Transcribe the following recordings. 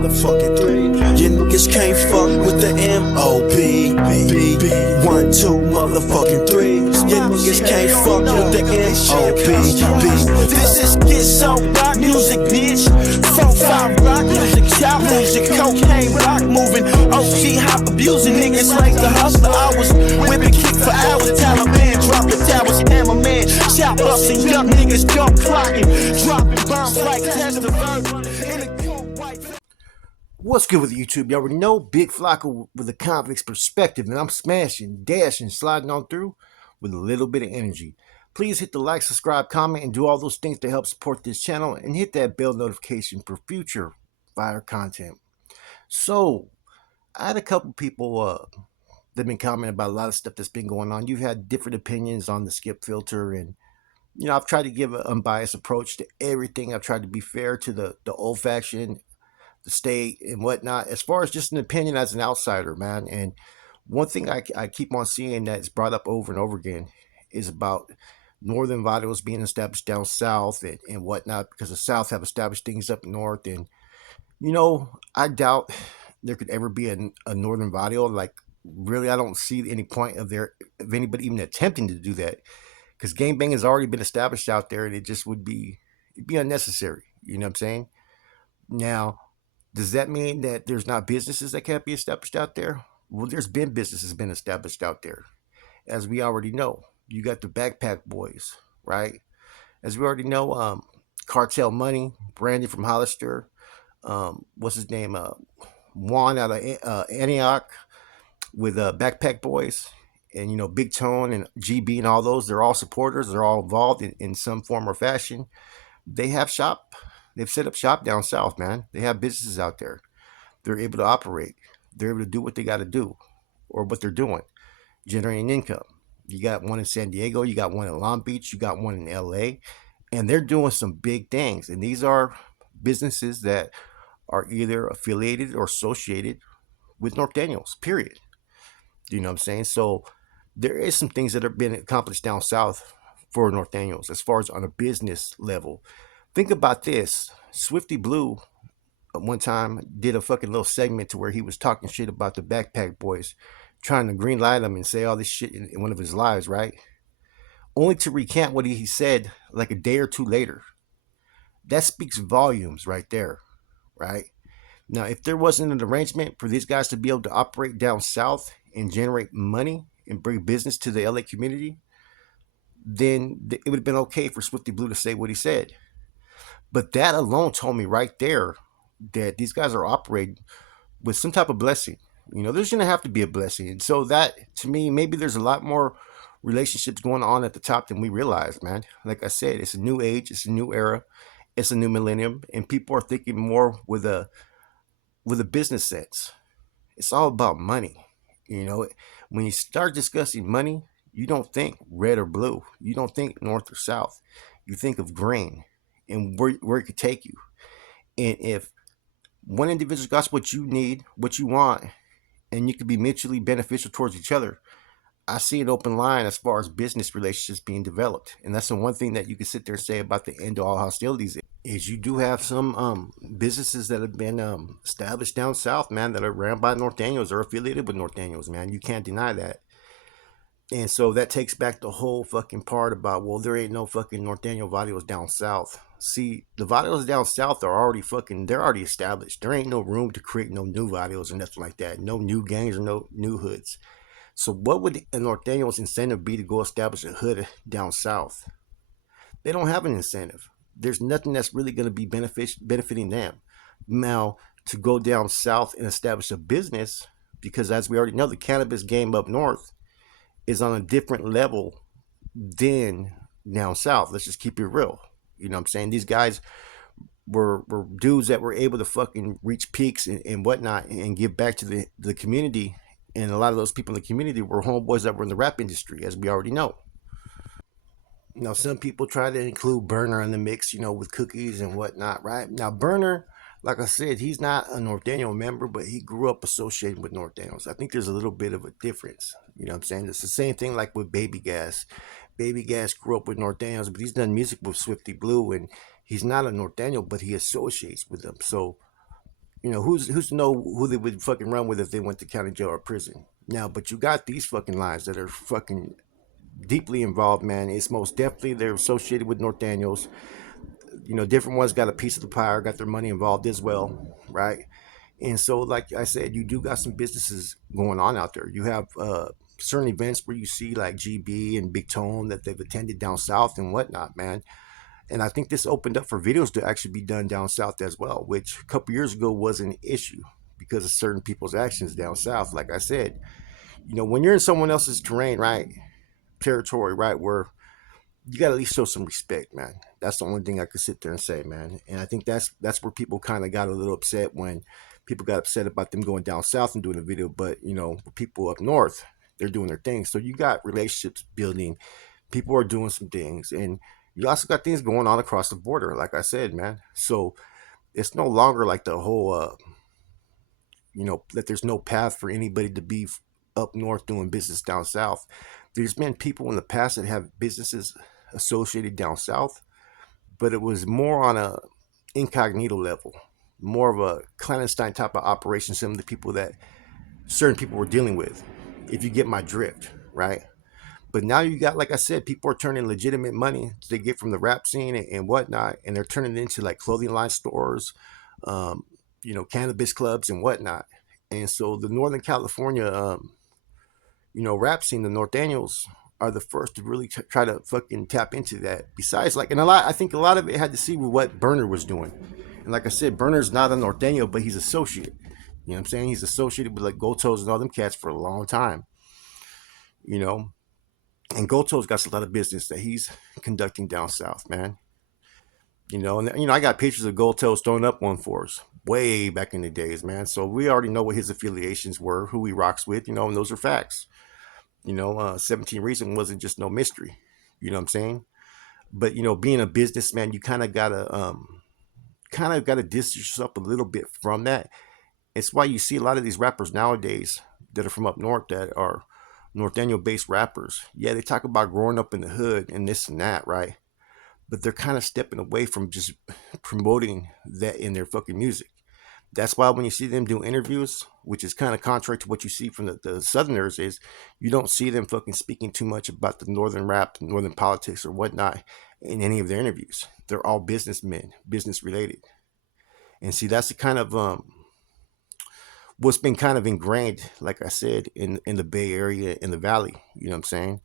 motherfucking 3. You niggas can't fuck with the M.O.B. 1, 2, motherfucking 3. You niggas can't fuck with the M.O.B. This is Get So Rock music, bitch. 4-5 rock music, child music, cocaine rock moving, OG hop abusing niggas like the hustler. I was whipping kick for hours, Taliban dropping towers, hammerman, chop busting young niggas, gun clocking, dropping bombs like test the verb in a cold white. What's good with YouTube? You already know Big Flocka with a convict's perspective, and I'm smashing, dashing, sliding on through with a little bit of energy. Please hit the like, subscribe, comment, and do all those things to help support this channel, and hit that bell notification for future fire content. So, I had a couple people that have been commenting about a lot of stuff that's been going on. You've had different opinions on the skip filter, and I've tried to give an unbiased approach to everything. I've tried to be fair to the old-fashioned, the state, and whatnot, as far as just an opinion as an outsider, man. And one thing I keep on seeing that's brought up over and over again is about northern Barrios being established down south and whatnot, because the South have established things up north. And I doubt there could ever be a northern Barrio. Like, really, I don't see any point of anybody even attempting to do that, because gangbang has already been established out there, and it'd be unnecessary. You know what I'm saying? Now, does that mean that there's not businesses that can't be established out there? Well, there's been businesses been established out there. As we already know, you got the Backpack Boys, right? As we already know, Cartel Money, Brandon from Hollister, what's his name? Juan out of Antioch with Backpack Boys, and Big Tone and GB and all those. They're all supporters. They're all involved in some form or fashion. They've set up shop down south, man. They have businesses out there. They're able to operate. They're able to do what they got to do, or what they're doing, generating income. You got one in San Diego, you got one in Long Beach, you got one in LA, and they're doing some big things. And these are businesses that are either affiliated or associated with Nortenos, period. You know what I'm saying? So there is some things that have been accomplished down south for Nortenos as far as on a business level. Think about this. Swifty Blue one time did a fucking little segment to where he was talking shit about the Backpack Boys, trying to green light them and say all this shit in one of his lives, right? Only to recant what he said like a day or two later. That speaks volumes right there, right? Now, if there wasn't an arrangement for these guys to be able to operate down south and generate money and bring business to the LA community, then it would have been okay for Swifty Blue to say what he said. But that alone told me right there that these guys are operating with some type of blessing. There's going to have to be a blessing. And so that, to me, maybe there's a lot more relationships going on at the top than we realize, man. Like I said, it's a new age. It's a new era. It's a new millennium. And people are thinking more with a business sense. It's all about money. When you start discussing money, you don't think red or blue. You don't think north or south. You think of green and where it could take you. And if one individual got what you need, what you want, and you could be mutually beneficial towards each other, I see an open line as far as business relationships being developed. And that's the one thing that you can sit there and say about the end of all hostilities is you do have some businesses that have been established down south, man, that are ran by Nortenos or affiliated with Nortenos, man. You can't deny that. And so that takes back the whole fucking part about, well, there ain't no fucking Norteño Barrios down south. See, the Barrios down south are already they're already established. There ain't no room to create no new Barrios or nothing like that. No new gangs or no new hoods. So what would a Norteño's incentive be to go establish a hood down south? They don't have an incentive. There's nothing that's really going to be benefiting them. Now, to go down south and establish a business, because as we already know, the cannabis game up north is on a different level than down south. Let's just keep it real. You know what I'm saying? These guys were dudes that were able to fucking reach peaks and whatnot and give back to the community. And a lot of those people in the community were homeboys that were in the rap industry, as we already know. Some people try to include Burner in the mix, with cookies and whatnot, right? Now, Burner, like I said, he's not a Norteño member, but he grew up associated with Norteños. I think there's a little bit of a difference. You know what I'm saying? It's the same thing like with Baby Gas. Baby Gas grew up with Norteños, but he's done music with Swifty Blue, and he's not a Norteño, but he associates with them. So who's to know who they would fucking run with if they went to county jail or prison. Now, but you got these fucking lines that are fucking deeply involved, man. It's most definitely they're associated with Nortenos. Different ones got a piece of the pie, got their money involved as well, right? And so, like I said, you do got some businesses going on out there. You have certain events where you see like GB and Big Tone that they've attended down south and whatnot, man. And I think this opened up for videos to actually be done down south as well, which a couple years ago was an issue because of certain people's actions down south. Like I said, when you're in someone else's terrain, right, territory, right, where you got to at least show some respect, man. That's the only thing I could sit there and say, man. And I think that's where people kind of got a little upset when people got upset about them going down south and doing a video, but people up north, they're doing their thing. So you got relationships building, people are doing some things, and you also got things going on across the border, like I said, man. So it's no longer like the whole, that there's no path for anybody to be up north doing business down south. There's been people in the past that have businesses associated down south, but it was more on a incognito level, more of a clandestine type of operation. Some of the people that certain people were dealing with, if you get my drift, right? But now you got, like I said, people are turning legitimate money they get from the rap scene and whatnot, and they're turning it into like clothing line stores, cannabis clubs and whatnot. And so the Northern California, rap scene, the Nortenos, are the first to really try to fucking tap into that. Besides, like, and I think a lot of it had to see with what Burner was doing. And like I said, Burner's not a Norteño, but he's associated. You know what I'm saying? He's associated with like Gotos and all them cats for a long time. You know, and Goto's got a lot of business that he's conducting down south, man. I got pictures of Gotos throwing up one for us way back in the days, man. So we already know what his affiliations were, who he rocks with, and those are facts. 17 Reason wasn't just no mystery. You know what I'm saying? But being a businessman, you kind of gotta distance yourself a little bit from that. It's why you see a lot of these rappers nowadays that are from up north that are Norteño based rappers. Yeah, they talk about growing up in the hood and this and that, right? But they're kind of stepping away from just promoting that in their fucking music. That's why when you see them do interviews, which is kind of contrary to what you see from the Southerners, is you don't see them fucking speaking too much about the Northern rap, Northern politics, or whatnot in any of their interviews. They're all businessmen, business related. And see, that's the kind of what's been kind of ingrained, like I said, in the Bay Area, in the Valley. You know what I'm saying?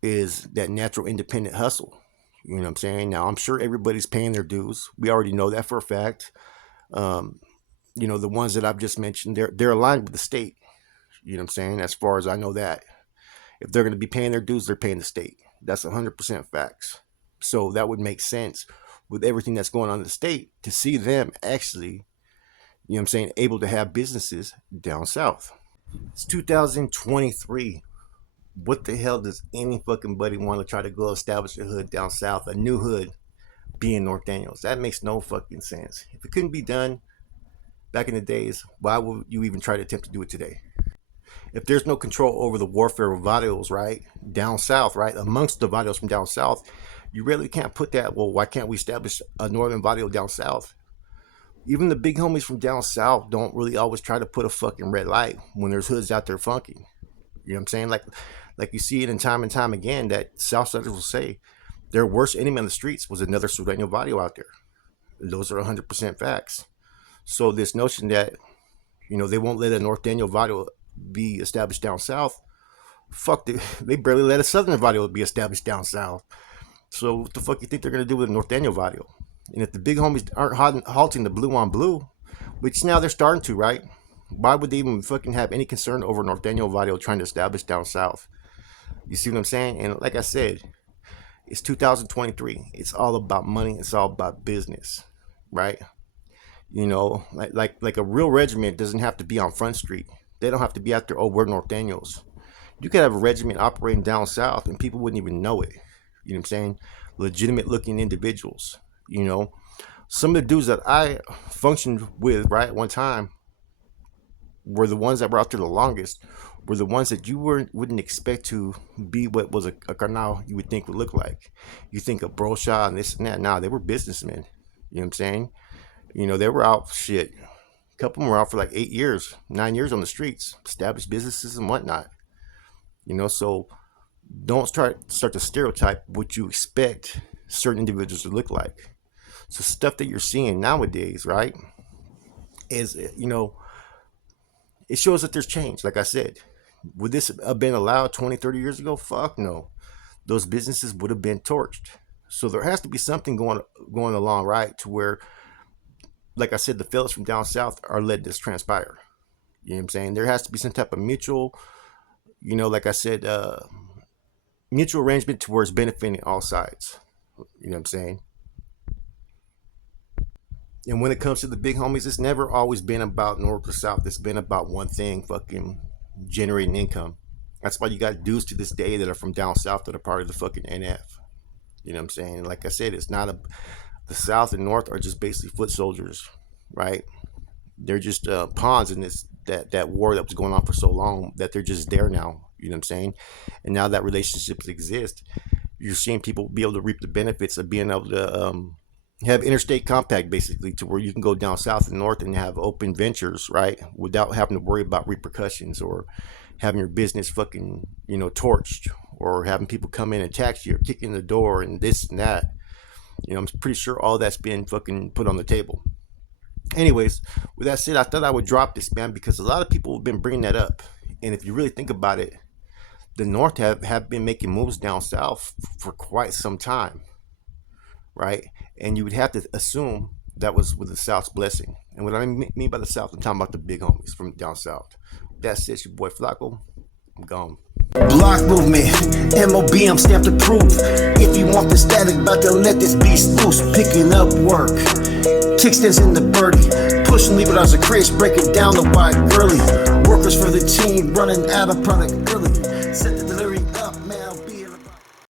Is that natural independent hustle. You know what I'm saying? Now, I'm sure everybody's paying their dues. We already know that for a fact. The ones that I've just mentioned, they're aligned with the state. You know what I'm saying? As far as I know that. If they're going to be paying their dues, they're paying the state. That's 100% facts. So that would make sense with everything that's going on in the state to see them actually, you know what I'm saying, able to have businesses down south. It's 2023. What the hell does any fucking buddy want to try to go establish a hood down south, a new hood being Norteños? That makes no fucking sense. If it couldn't be done back in the days, why would you even try to attempt to do it today? If there's no control over the warfare of Barrios, right, down south, right, amongst the Barrios from down south, you really can't put that, well, why can't we establish a northern Barrio down south? Even the big homies from down south don't really always try to put a fucking red light when there's hoods out there funky. You know what I'm saying? Like you see it in time and time again that Southsiders will say their worst enemy on the streets was another Sureño Barrio out there. Those are 100% facts. So this notion that, they won't let a Norteño Barrio be established down south, fuck, they barely let a Southern Barrio be established down south. So what the fuck you think they're going to do with a Norteño Barrio? And if the big homies aren't halting the blue on blue, which now they're starting to, right? Why would they even fucking have any concern over Norteño Barrio trying to establish down south? You see what I'm saying? And like I said, it's 2023. It's all about money. It's all about business, right? Like a real regiment doesn't have to be on Front Street. They don't have to be out there, oh, we're Norteños. You could have a regiment operating down south and people wouldn't even know it. You know what I'm saying? Legitimate looking individuals. Some of the dudes that I functioned with, right, at one time were the ones that were out there the longest, were the ones that you wouldn't expect to be what was a carnal you would think would look like. You think of Broshaw and this and that. Nah, they were businessmen. You know what I'm saying? They were out shit. couple of them were out for like 8 years, 9 years on the streets, established businesses and whatnot. So don't start to stereotype what you expect certain individuals to look like. So stuff that you're seeing nowadays, right, is, it shows that there's change. Like I said, would this have been allowed 20, 30 years ago? Fuck no. Those businesses would have been torched. So there has to be something going along, right, to where, like I said, the fellas from down south are letting this transpire. You know what I'm saying? There has to be some type of mutual, like I said, mutual arrangement to where it's benefiting all sides. You know what I'm saying? And when it comes to the big homies, it's never always been about North or South. It's been about one thing, fucking generating income. That's why you got dudes to this day that are from down south that are part of the fucking NF. You know what I'm saying? Like I said, it's not the South and North are just basically foot soldiers, right? They're just pawns in that war that was going on for so long that they're just there now. You know what I'm saying? And now that relationships exist, you're seeing people be able to reap the benefits of being able to have interstate compact, basically, to where you can go down south and north and have open ventures, right, without having to worry about repercussions or having your business fucking, torched, or having people come in and tax you or kick in the door and this and that. I'm pretty sure all that's been fucking put on the table. Anyways, with that said, I thought I would drop this, man, because a lot of people have been bringing that up. And if you really think about it, the North have been making moves down south for quite some time, right? And you would have to assume that was with the South's blessing. And what I mean by the South, I'm talking about the big homies from down south. That's it, your boy Flacco. I'm gone. Block movement, MOB, I'm stamped to prove. If you want the static, about to let this beast loose. Picking up work, kickstands in the birdie, pushing leave it as a craze, breaking down the wide girly. Workers for the team, running out of product early. Set the delivery up, man.